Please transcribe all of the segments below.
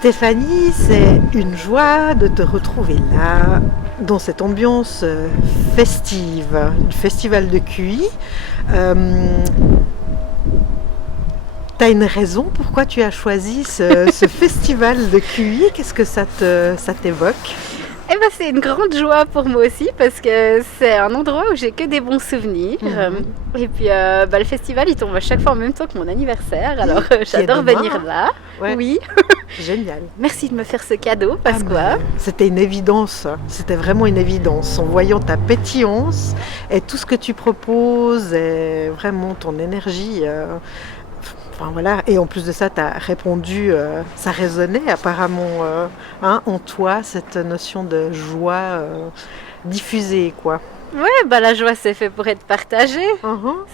Stéphanie, c'est une joie de te retrouver là, dans cette ambiance festive, du festival de QI. T'as une raison pourquoi tu as choisi ce festival de QI? Qu'est-ce que ça t'évoque? Eh ben, c'est une grande joie pour moi aussi parce que c'est un endroit où j'ai que des bons souvenirs. Et puis le festival il tombe à chaque fois en même temps que mon anniversaire, alors j'adore venir là. Ouais. Oui. Génial. Merci de me faire ce cadeau, Pasqua. C'était une évidence, c'était vraiment une évidence. En voyant ta pétillance et tout ce que tu proposes et vraiment ton énergie. Enfin, voilà. Et en plus de ça, tu as répondu, ça résonnait apparemment en toi, cette notion de joie diffusée, quoi. Ouais, la joie c'est fait pour être partagée.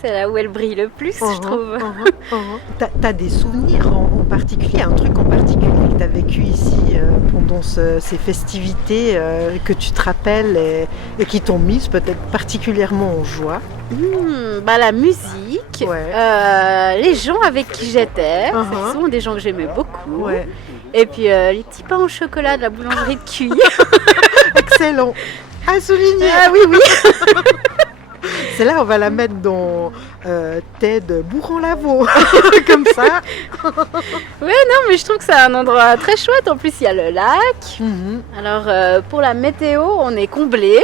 C'est là où elle brille le plus, je trouve. T'as des souvenirs en particulier, un truc en particulier que t'as vécu ici pendant ces festivités que tu te rappelles et qui t'ont mise peut-être particulièrement en joie? La musique, les gens avec qui j'étais, ce sont des gens que j'aimais beaucoup. Ouais. Et puis les petits pains au chocolat de la boulangerie de QI. Excellent. À souligner. Ah oui. Celle-là, on va la mettre dans Ted Bourran-Lavaux, comme ça. Ouais, non, mais je trouve que c'est un endroit très chouette. En plus, il y a le lac. Alors, pour la météo, on est comblé.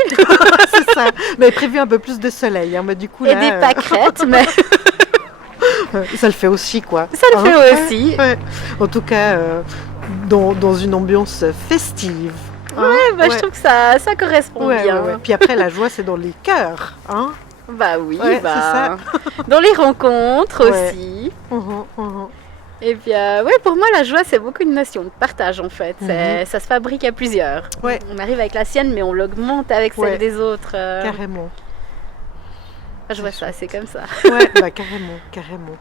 C'est ça. On avait prévu un peu plus de soleil. Mais du coup, et des pâquerettes, mais... ça le fait aussi, quoi. Ça le fait aussi. Ouais. En tout cas, dans une ambiance festive. Je trouve que ça correspond bien. Ouais. Puis après, la joie, c'est dans les cœurs. Bah oui, c'est ça. Dans les rencontres aussi. Et puis, pour moi, la joie, c'est beaucoup une notion de partage, en fait. Ça se fabrique à plusieurs. Ouais. On arrive avec la sienne, mais on l'augmente avec celle des autres. Carrément. Je vois ça, c'est comme ça. Ouais, carrément.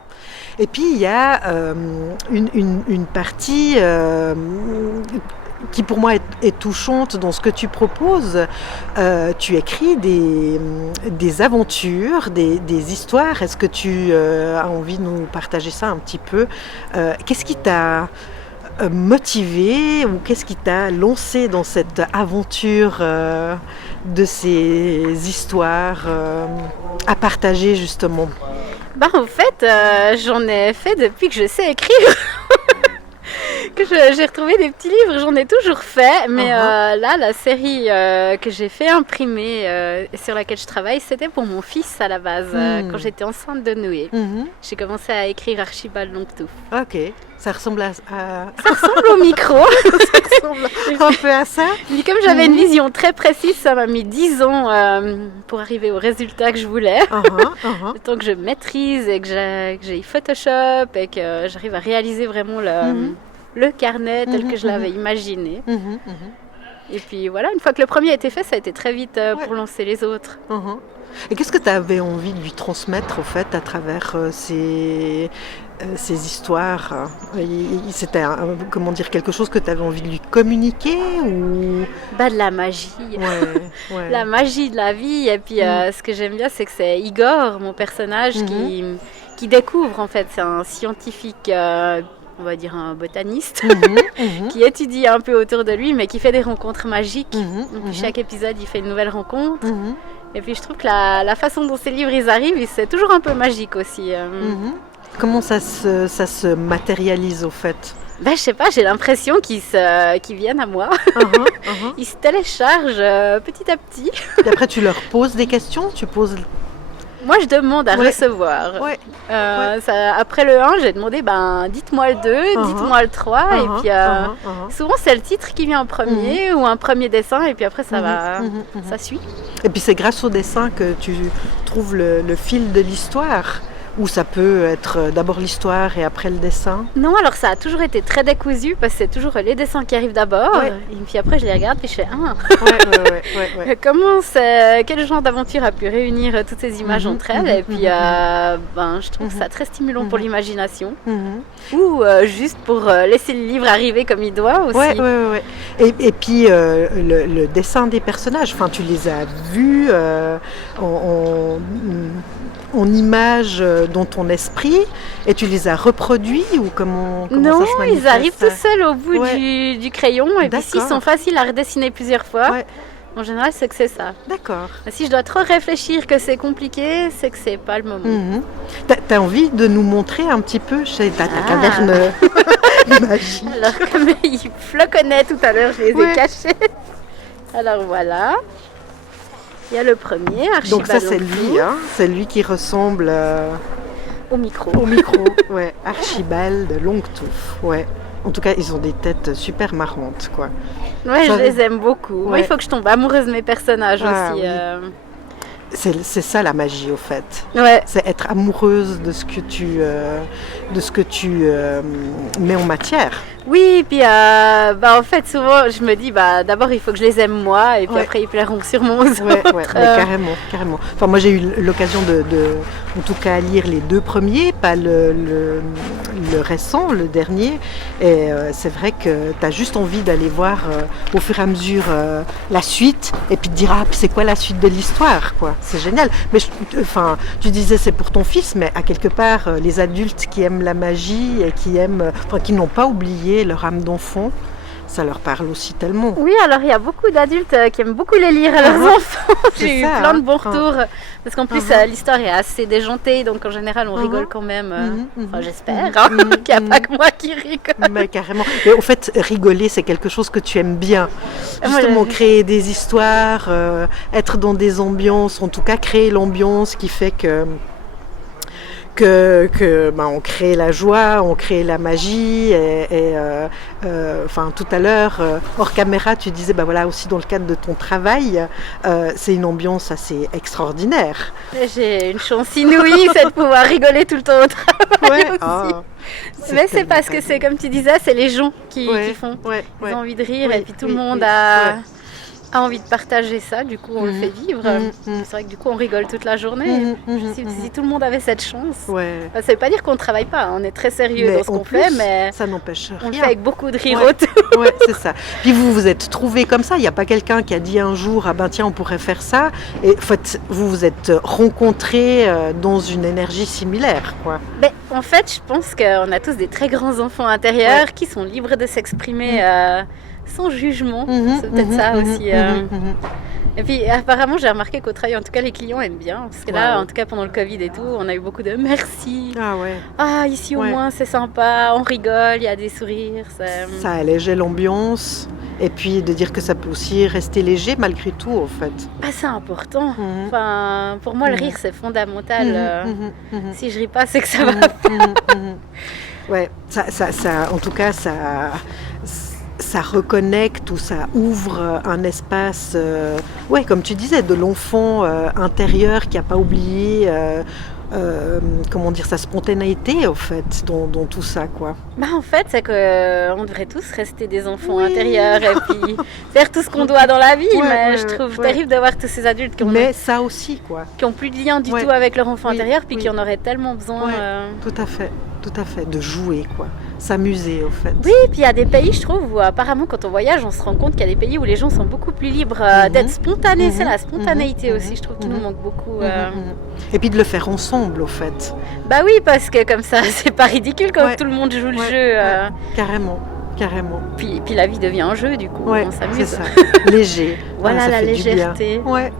Et puis, il y a une partie... qui pour moi est touchante dans ce que tu proposes. Tu écris des aventures, des histoires. Est-ce que tu as envie de nous partager ça un petit peu? Qu'est-ce qui t'a motivé ou qu'est-ce qui t'a lancé dans cette aventure de ces histoires à partager justement? En fait, j'en ai fait depuis que je sais écrire. Que j'ai retrouvé des petits livres, j'en ai toujours fait, mais là, la série que j'ai fait imprimer et sur laquelle je travaille, c'était pour mon fils à la base, quand j'étais enceinte de Noé. J'ai commencé à écrire Archibald Longtooth. Ok, ça ressemble à... Ça ressemble au micro. Ça ressemble un peu à ça. Mais comme j'avais une vision très précise, ça m'a mis 10 ans pour arriver au résultat que je voulais. Le temps que je maîtrise et que j'ai Photoshop et que j'arrive à réaliser vraiment le carnet tel que je l'avais imaginé. Et puis voilà, une fois que le premier a été fait, ça a été très vite pour lancer les autres. Et qu'est-ce que tu avais envie de lui transmettre au fait à travers ces histoires? C'était quelque chose que tu avais envie de lui communiquer ou... De la magie. La magie de la vie. Et puis ce que j'aime bien, c'est que c'est Igor, mon personnage, qui découvre en fait. C'est un scientifique... on va dire un botaniste, qui étudie un peu autour de lui, mais qui fait des rencontres magiques. Donc, chaque épisode, il fait une nouvelle rencontre. Et puis, je trouve que la façon dont ces livres ils arrivent, c'est toujours un peu magique aussi. Comment ça se matérialise au fait? Je sais pas, j'ai l'impression qu'ils viennent à moi. Ils se téléchargent petit à petit. Et après, tu leur poses des questions? Moi, je demande à recevoir. Après le 1, j'ai demandé, dites-moi le 2, dites-moi le 3. Et puis, souvent, c'est le titre qui vient en premier ou un premier dessin. Et puis après, ça suit. Et puis, c'est grâce au dessin que tu trouves le fil de l'histoire? Ou ça peut être d'abord l'histoire et après le dessin? Non, alors ça a toujours été très décousu parce que c'est toujours les dessins qui arrivent d'abord. Et puis après, je les regarde et je fais quel genre d'aventure a pu réunir toutes ces images entre elles? Et puis, je trouve ça très stimulant pour l'imagination. Ou juste pour laisser le livre arriver comme il doit aussi. Et puis, le dessin des personnages, tu les as vus en images dans ton esprit et tu les as reproduits ou comment non, ça se manifeste? Ils arrivent tout seuls au bout du crayon et puis s'ils sont faciles à redessiner plusieurs fois, en général c'est que c'est ça. D'accord. Si je dois trop réfléchir que c'est compliqué, c'est que c'est pas le moment. T'as envie de nous montrer un petit peu chez ta caverne de magie? Alors comme ils floconnaient tout à l'heure, je les ai cachés. Alors voilà. Il y a le premier, Archibald. Donc ça c'est lui, c'est lui qui ressemble au micro. Ouais, Archibald Longtooth, ouais. En tout cas, ils ont des têtes super marrantes, quoi. Ouais, je les aime beaucoup. Moi, il faut que je tombe amoureuse de mes personnages aussi. Oui. C'est ça la magie, au fait. Ouais. C'est être amoureuse de ce que tu mets en matière. Oui, puis en fait, souvent, je me dis, d'abord, il faut que je les aime moi, et puis après, ils plairont sûrement aux autres. Mais carrément. Enfin, moi, j'ai eu l'occasion de, en tout cas, lire les 2 premiers, pas le récent, le dernier. Et c'est vrai que tu as juste envie d'aller voir au fur et à mesure la suite, et puis de dire, c'est quoi la suite de l'histoire, quoi. C'est génial. Mais tu disais, c'est pour ton fils, mais à quelque part, les adultes qui aiment la magie et qui n'ont pas oublié leur âme d'enfant, ça leur parle aussi tellement. Oui, alors il y a beaucoup d'adultes qui aiment beaucoup les lire à leurs enfants. J'ai eu plein de bons retours. Parce qu'en plus, l'histoire est assez déjantée, donc en général, on rigole quand même. J'espère qu'il n'y a pas que moi qui rigole. Mais carrément. Mais au fait, rigoler, c'est quelque chose que tu aimes bien. Justement, créer des histoires, être dans des ambiances, en tout cas, créer l'ambiance qui fait que on crée la joie, on crée la magie tout à l'heure hors caméra tu disais aussi dans le cadre de ton travail c'est une ambiance assez extraordinaire. J'ai une chance inouïe, c'est de pouvoir rigoler tout le temps au travail aussi. Mais c'est parce que c'est comme tu disais, c'est les gens qui font. Ils ont envie de rire et puis tout le monde a envie de partager ça, du coup on le fait vivre. C'est vrai que du coup on rigole toute la journée. Si tout le monde avait cette chance, ça veut pas dire qu'on ne travaille pas, on est très sérieux dans ce qu'on fait, mais ça n'empêche rien. On le fait avec beaucoup de rire autour. Ouais, c'est ça. Puis vous vous êtes trouvés comme ça, il n'y a pas quelqu'un qui a dit un jour tiens on pourrait faire ça, et en fait vous vous êtes rencontrés dans une énergie similaire, quoi. Mais en fait je pense qu'on a tous des très grands enfants intérieurs qui sont libres de s'exprimer sans jugement, c'est peut-être ça aussi. Et puis apparemment j'ai remarqué qu'au travail, en tout cas les clients aiment bien, parce que là en tout cas pendant le Covid et tout, on a eu beaucoup de merci. Ici au moins c'est sympa, on rigole, il y a des sourires. Ça allégeait l'ambiance, et puis de dire que ça peut aussi rester léger malgré tout en fait. C'est important, enfin, pour moi le rire c'est fondamental. Si je ris pas c'est que ça va pas. Ouais, ça, en tout cas ça reconnecte ou ça ouvre un espace, comme tu disais, de l'enfant intérieur qui n'a pas oublié sa spontanéité en fait dans tout ça, quoi. En fait c'est qu'on devrait tous rester des enfants intérieurs et puis faire tout ce qu'on doit dans la vie, mais je trouve terrible d'avoir tous ces adultes qui ont ça aussi, quoi, qui ont plus de lien du tout avec leur enfant intérieur puis qui en auraient tellement besoin. Tout à fait, de jouer, quoi, s'amuser au fait. Oui, puis il y a des pays, je trouve, où apparemment quand on voyage, on se rend compte qu'il y a des pays où les gens sont beaucoup plus libres d'être spontanés. C'est la spontanéité aussi, je trouve, qui nous manque beaucoup. Et puis de le faire ensemble, au fait. Oui, parce que comme ça, c'est pas ridicule quand tout le monde joue le jeu. Carrément. Puis la vie devient un jeu, du coup, on s'amuse. C'est ça, léger. Voilà, la légèreté. Ouais.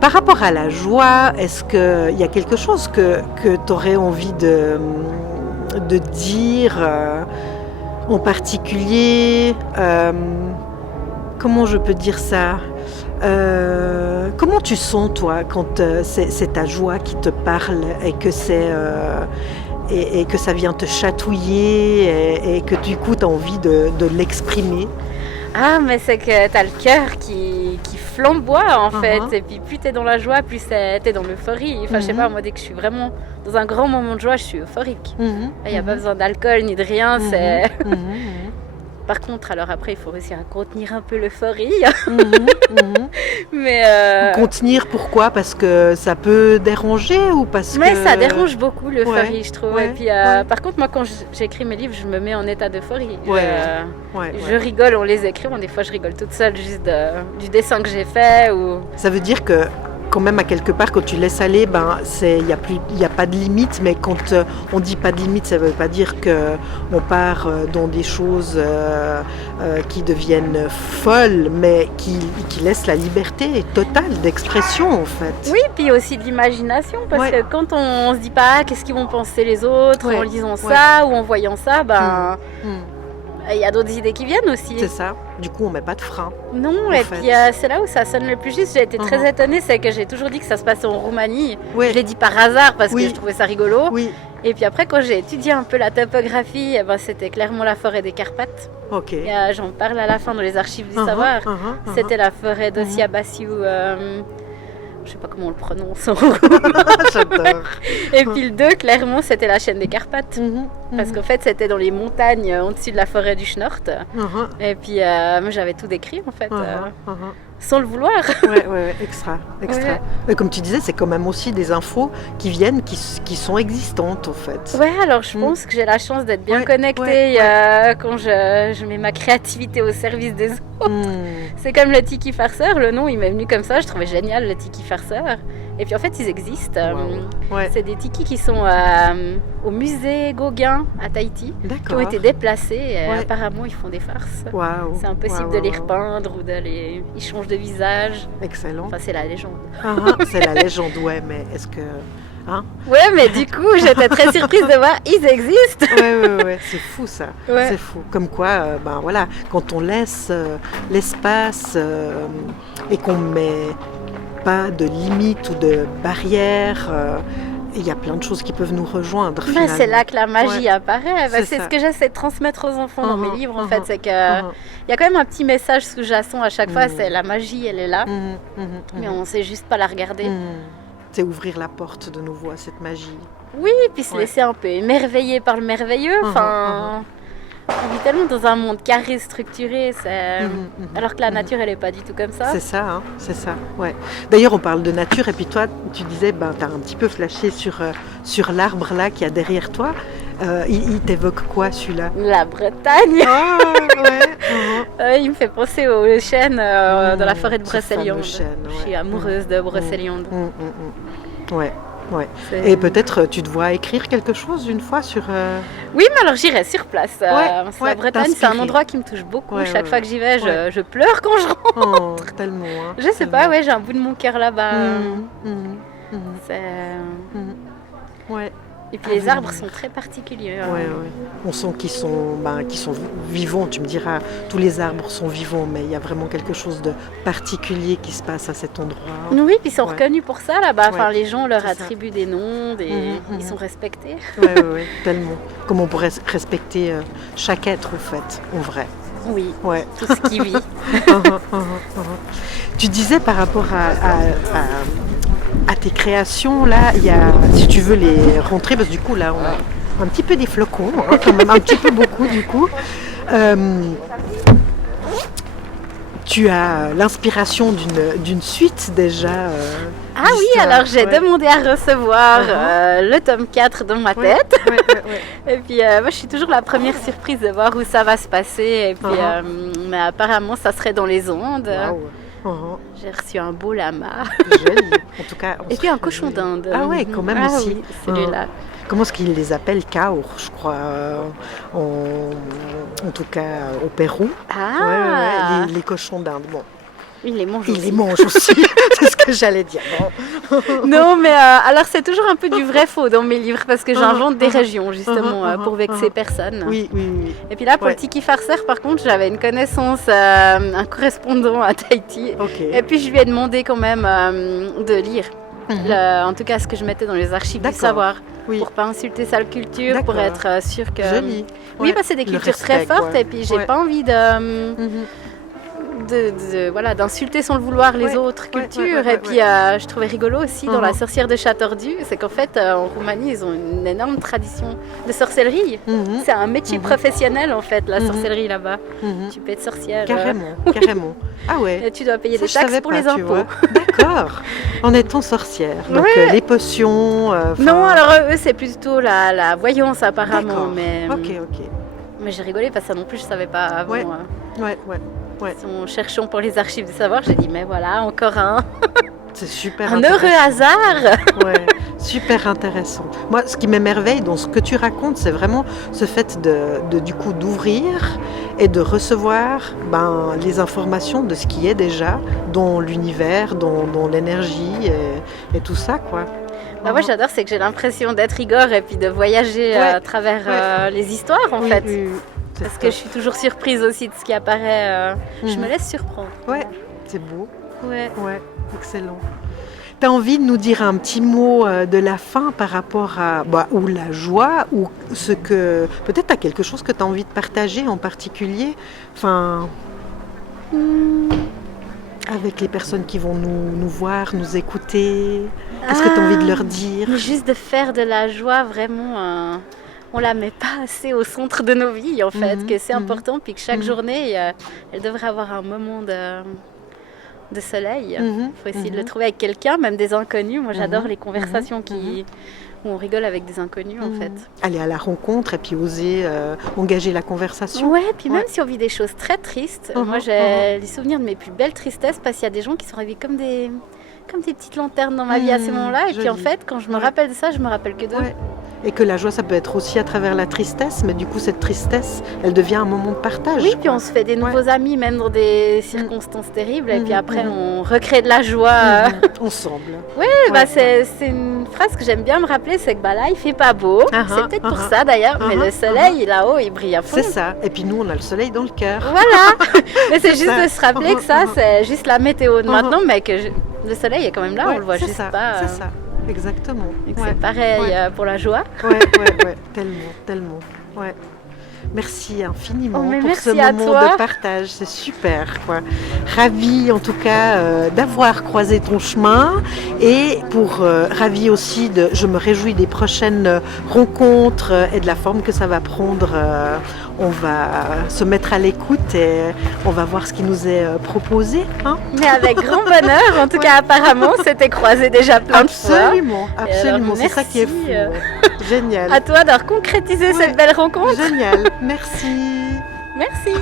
Par rapport à la joie, est-ce qu'il y a quelque chose que tu aurais envie de dire en particulier, comment je peux dire ça, comment tu sens toi quand c'est ta joie qui te parle et que et que ça vient te chatouiller et que du coup tu as envie de l'exprimer? Mais c'est que tu as le cœur qui flamboie en fait, et puis plus t'es dans la joie, plus t'es dans l'euphorie. Enfin, je sais pas, moi dès que je suis vraiment dans un grand moment de joie, je suis euphorique. Il n'y a pas besoin d'alcool ni de rien, c'est... Par contre, alors après, il faut réussir à contenir un peu l'euphorie. Mais contenir, pourquoi? Parce que ça peut déranger ou parce que... ça dérange beaucoup l'euphorie, je trouve. Et puis, par contre, moi, quand j'écris mes livres, je me mets en état d'euphorie. Je rigole, on les écrit. Des fois, je rigole toute seule juste du dessin que j'ai fait. Ça veut dire que quand même à quelque part, quand tu laisses aller, il y a pas de limite, mais quand on dit pas de limite, ça veut pas dire qu'on part dans des choses qui deviennent folles, mais qui laissent la liberté totale d'expression en fait. Oui, puis aussi de l'imagination, parce que quand on se dit pas qu'est-ce qu'ils vont penser les autres en lisant ça ou en voyant ça, il y a d'autres idées qui viennent aussi. C'est ça. Du coup, on met pas de frein. Non, et puis c'est là où ça sonne le plus juste. J'ai été très étonnée, c'est que j'ai toujours dit que ça se passait en Roumanie. Je l'ai dit par hasard parce que je trouvais ça rigolo. Oui. Et puis après, quand j'ai étudié un peu la topographie, c'était clairement la forêt des Carpates. Ok. J'en parle à la fin dans les archives du savoir. C'était la forêt d'Ossia Bassiou. Je sais pas comment on le prononce en roumain. J'adore. Et puis le 2, clairement, c'était la chaîne des Carpates. Parce qu'en fait, c'était dans les montagnes en dessus de la forêt du Schnort. Et puis, moi, j'avais tout décrit, en fait, sans le vouloir. Ouais, extra. Mais comme tu disais, c'est quand même aussi des infos qui viennent, qui sont existantes, en fait. Ouais, alors je pense que j'ai la chance d'être bien connectée quand je mets ma créativité au service des autres. C'est comme le Tiki Farceur, le nom, il m'est venu comme ça. Je trouvais génial le Tiki Farceur. Et puis en fait, ils existent. C'est des tikis qui sont au musée Gauguin à Tahiti, qui ont été déplacés. Apparemment, ils font des farces. C'est impossible de les repeindre ou ils changent de visage. Excellent. Enfin, c'est la légende. C'est la légende, mais est-ce que... mais du coup, j'étais très surprise de voir, ils existent. Ouais, c'est fou ça. C'est fou. Comme quoi, quand on laisse l'espace et qu'on met pas de limites ou de barrières, il y a plein de choses qui peuvent nous rejoindre. C'est là que la magie apparaît. C'est ce que j'essaie de transmettre aux enfants dans mes livres, en fait. C'est qu'il y a quand même un petit message sous-jacent à chaque fois. C'est la magie, elle est là. Mais on ne sait juste pas la regarder. C'est ouvrir la porte de nouveau à cette magie. Oui, et puis se laisser un peu émerveiller par le merveilleux. On vit tellement dans un monde carré, structuré, alors que la nature, elle n'est pas du tout comme ça. C'est ça, ouais. D'ailleurs, on parle de nature, et puis toi, tu disais, tu as un petit peu flashé sur l'arbre là qui y a derrière toi. Il t'évoque quoi, celui-là? La Bretagne. Il me fait penser aux chênes dans la forêt de Brocéliande. Je suis amoureuse de Brocéliande. Ouais. Et peut-être tu te vois écrire quelque chose une fois sur... Oui, mais alors j'irai sur place. La Bretagne, c'est un endroit qui me touche beaucoup. Chaque fois que j'y vais, je pleure quand je rentre. Tellement. Je sais pas, j'ai un bout de mon cœur là-bas. Et puis les arbres sont très particuliers. On sent qu'ils sont vivants. Tu me diras, tous les arbres sont vivants, mais il y a vraiment quelque chose de particulier qui se passe à cet endroit. Oui, puis ils sont reconnus pour ça là-bas. Les gens leur attribuent des noms, ils sont respectés. Oui, tellement. Comme on pourrait respecter chaque être, en fait, en vrai. Oui, tout ce qui vit. Tu disais par rapport à tes créations, là, il y a, si tu veux les rentrer, parce que du coup, là, on a un petit peu des flocons, quand même, un petit peu beaucoup, du coup. Tu as l'inspiration d'une suite déjà. Alors j'ai demandé à recevoir le tome 4 dans ma tête. Et puis moi je suis toujours la première surprise de voir où ça va se passer. Et puis, mais apparemment ça serait dans les ondes. J'ai reçu un beau lama. Joli. En tout cas, et puis un cochon d'Inde. Quand même aussi. Oui, celui-là. Comment est-ce qu'ils les appellent? Kaur, je crois, en tout cas au Pérou. Les cochons d'Inde. Bon. Il les mange aussi. C'est ce que j'allais dire. Non, mais alors c'est toujours un peu du vrai-faux dans mes livres parce que j'invente des régions justement pour vexer personne. Oui. Et puis là, pour le Tiki Farceur, par contre, j'avais une connaissance, un correspondant à Tahiti. Et puis je lui ai demandé quand même de lire. En tout cas, ce que je mettais dans les archives du savoir. Pour pas insulter sa culture, pour être sûr que... Joli. Oui, c'est des cultures très fortes et puis j'ai pas envie d'insulter sans le vouloir les autres cultures. Et puis je trouvais rigolo aussi dans La sorcière de Chatordu, c'est qu'en fait en Roumanie ils ont une énorme tradition de sorcellerie. C'est un métier professionnel en fait, la sorcellerie là-bas. Tu peux être sorcière. Carrément. Ah ouais. Et tu dois payer des taxes pour les impôts. D'accord. En étant sorcière. Donc les potions. Non, alors eux c'est plutôt la voyance apparemment. Mais, mais j'ai rigolé parce que ça non plus je savais pas avant. Ouais. En cherchant pour les archives du savoir, j'ai dit mais voilà, encore un. C'est super un intéressant. heureux hasard. Ouais, super intéressant. Moi, ce qui m'émerveille dans ce que tu racontes, c'est vraiment ce fait du coup d'ouvrir et de recevoir les informations de ce qui est déjà dans l'univers, dans l'énergie et tout ça, quoi. Moi j'adore, c'est que j'ai l'impression d'être Igor et puis de voyager à travers les histoires en fait. Oui, parce que je suis toujours surprise aussi de ce qui apparaît. Je me laisse surprendre. Ouais, c'est beau. Ouais, excellent. Tu as envie de nous dire un petit mot de la fin par rapport à ou la joie ou ce que... Peut-être tu as quelque chose que tu as envie de partager en particulier, avec les personnes qui vont nous voir, nous écouter. Qu'est-ce que tu as envie de leur dire? Juste de faire de la joie vraiment... on la met pas assez au centre de nos vies en fait, que c'est important, puis que chaque journée, elle devrait avoir un moment de soleil. Il faut essayer de le trouver avec quelqu'un, même des inconnus. Moi j'adore les conversations où on rigole avec des inconnus en fait. Aller à la rencontre et puis oser engager la conversation. Ouais, puis même si on vit des choses très tristes, moi j'ai les souvenirs de mes plus belles tristesses parce qu'il y a des gens qui sont arrivés comme des petites lanternes dans ma vie à ces moments-là. Et puis en fait, quand je me rappelle de ça, je me rappelle que d'eux. Ouais. Et que la joie, ça peut être aussi à travers la tristesse, mais du coup, cette tristesse, elle devient un moment de partage. Oui, puis on se fait des nouveaux amis, même dans des circonstances terribles, et puis après, on recrée de la joie. Ensemble. Oui, c'est une phrase que j'aime bien me rappeler, c'est que là, il fait pas beau. C'est peut-être pour ça d'ailleurs, mais le soleil, là-haut, il brille à fond. C'est ça. Et puis nous, on a le soleil dans le cœur. Voilà. Mais c'est juste de se rappeler que ça, c'est juste la météo de maintenant, mais que le soleil est quand même là, on le voit juste pas. C'est ça. Exactement. Et c'est pareil pour la joie. Ouais, tellement. Ouais. Merci infiniment pour ce moment de partage, c'est super, quoi. Ravie en tout cas d'avoir croisé ton chemin et ravie aussi je me réjouis des prochaines rencontres et de la forme que ça va prendre. On va se mettre à l'écoute et on va voir ce qui nous est proposé. Mais avec grand bonheur, en tout cas apparemment, c'était croisé déjà plein de fois. Absolument, c'est ça qui est fou. Génial. À toi d'avoir concrétisé cette belle rencontre. Génial, merci. Merci.